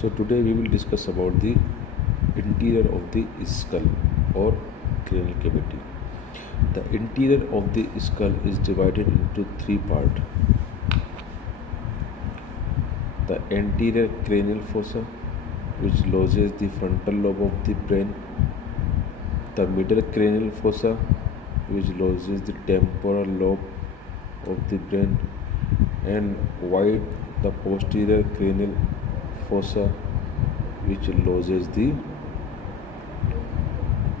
So today we will discuss about the interior of the skull or cranial cavity. The interior of the skull is divided into three parts. The anterior cranial fossa, which lodges the frontal lobe of the brain. The middle cranial fossa, which lodges the temporal lobe of the brain. And wide the posterior cranial fossa, which lodges the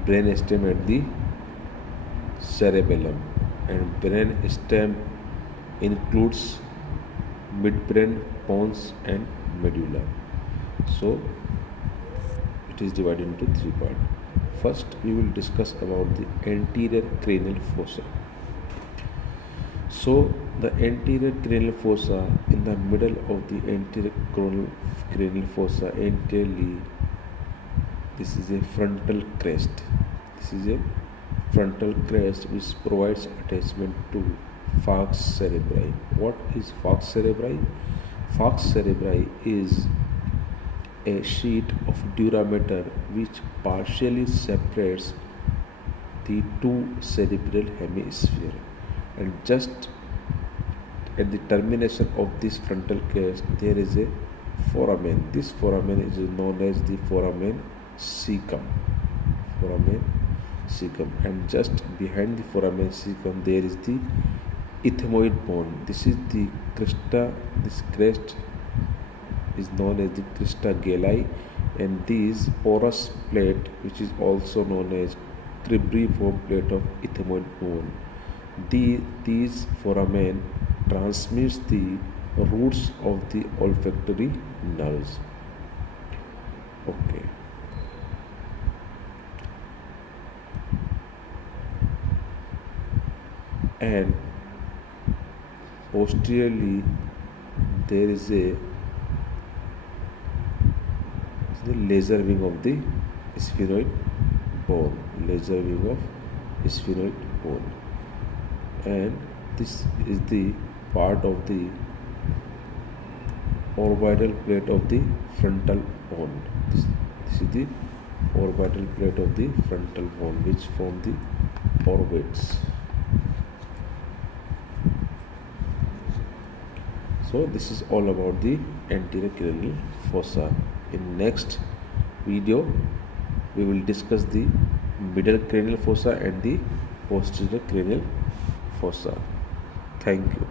brainstem at the cerebellum. And brainstem includes midbrain, pons, and medulla. So it is divided into three parts. First, we will discuss about the anterior cranial fossa. So the anterior cranial fossa, in the middle of the anterior cranial fossa, anteriorly, this is a frontal crest. This is a frontal crest which provides attachment to falx cerebri. What is falx cerebri? Falx cerebri is a sheet of durameter which partially separates the two cerebral hemispheres, and just at the termination of this frontal crest there is a foramen. This foramen is known as the foramen cecum. Foramen cecum, and just behind the foramen cecum there is the ethmoid bone. This is the crista. This crest is known as the crista galli, and this porous plate, which is also known as cribriform plate of ethmoid bone. These foramen transmits the roots of the olfactory nerves. Okay. And posteriorly there is the laser wing of the sphenoid bone. Laser wing of sphenoid bone. And this is the part of the orbital plate of the frontal bone. This is the orbital plate of the frontal bone which form the orbits. So this is all about the anterior cranial fossa. In next video we will discuss the middle cranial fossa and the posterior cranial fossa. Thank you.